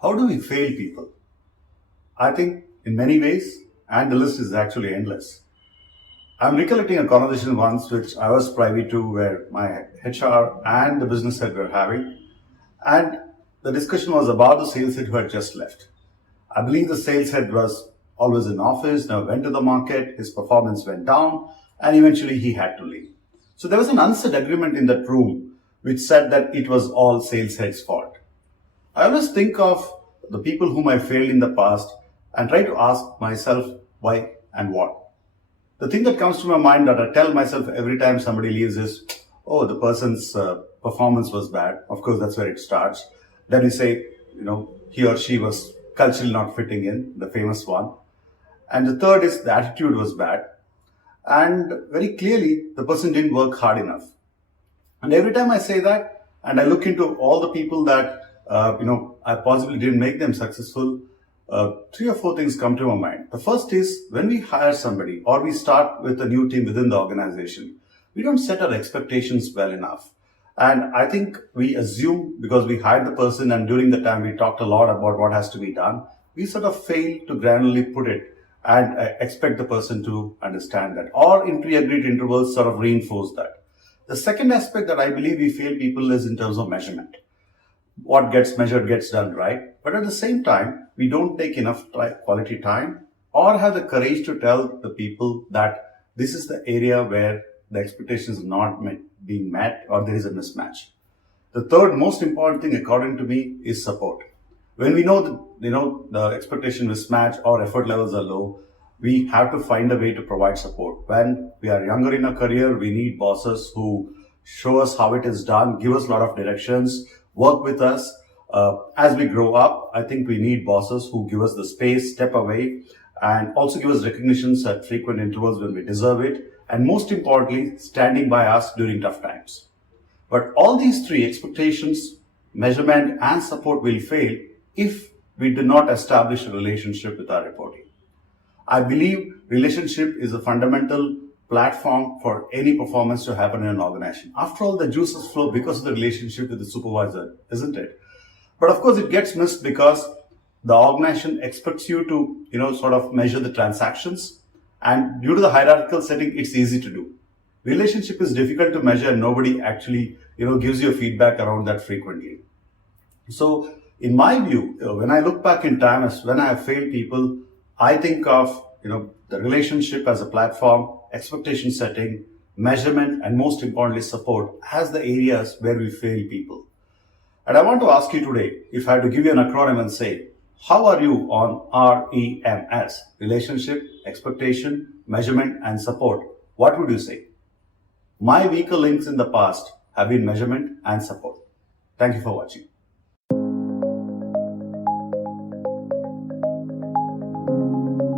How do we fail people? I think in many ways, and the list is actually endless. I'm recollecting a conversation once which I was privy to where my HR and the business head were having, and the discussion was about the sales head who had just left. I believe the sales head was always in office, now went to the market, his performance went down, and eventually he had to leave. So there was an unsaid agreement in that room which said that it was all sales head's fault. I always think of the people whom I failed in the past and try to ask myself why and what. The thing that comes to my mind that I tell myself every time somebody leaves is, oh, the person's performance was bad. Of course, that's where it starts. Then we say, he or she was culturally not fitting in, the famous one. And the third is the attitude was bad. And very clearly, the person didn't work hard enough. And every time I say that, and I look into all the people that, I possibly didn't make them successful, three or four things come to my mind. The first is when we hire somebody or we start with a new team within the organization, we don't set our expectations well enough. And I think we assume because we hired the person and during the time we talked a lot about what has to be done, we sort of fail to granularly put it and expect the person to understand that, or in pre-agreed intervals sort of reinforce that. The second aspect that I believe we fail people is in terms of measurement. What gets measured gets done, right? But at the same time, we don't take enough quality time or have the courage to tell the people that this is the area where the expectations are not being met or there is a mismatch. The third most important thing, according to me, is support. When we know that the expectation mismatch or effort levels are low, we have to find a way to provide support. When we are younger in our career, we need bosses who show us how it is done, give us a lot of directions, work with us. As we grow up, I think we need bosses who give us the space, step away, and also give us recognitions at frequent intervals when we deserve it. And most importantly, standing by us during tough times. But all these three, expectations, measurement, and support, will fail if we do not establish a relationship with our reporting. I believe relationship is a fundamental platform for any performance to happen in an organization. After all, the juices flow because of the relationship with the supervisor, isn't it? But of course, it gets missed because the organization expects you to, sort of measure the transactions. And due to the hierarchical setting, it's easy to do. Relationship is difficult to measure and nobody actually, gives you feedback around that frequently. So in my view, when I look back in time as when I have failed people, I think of, the relationship as a platform, expectation setting, measurement, and most importantly, support as the areas where we fail people. And I want to ask you today, if I had to give you an acronym and say, how are you on REMS? Relationship, expectation, measurement, and support. What would you say? My weaker links in the past have been measurement and support. Thank you for watching.